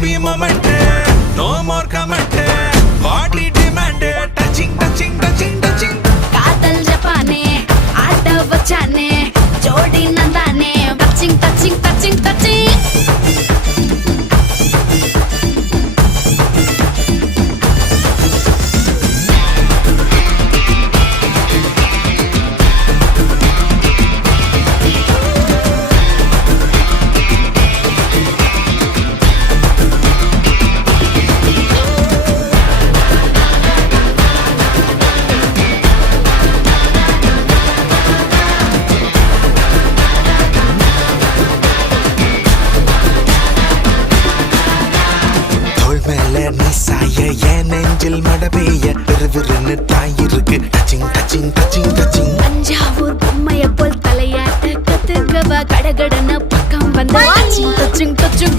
me moment, no more comment. Body demand, touching, touching, touching, touching. காதல் ஜப்பானே ஆட்ட வச்சானே ஜோடி நந்தானே டச்சிங் டச்சிங் டச்சிங் டச்சிங் தோள் மேல நீ சாய என் நெஞ்சில் மழை பெய்ய விறுவிறுன்னு தாயிருக்கு touching touching touching touching Thanjavur பொம்மைய போல் தலையாட்ட கத்துக்கவா கடகடன பக்கம் வந்து டச்சிங் டச்சிங் டச்சிங்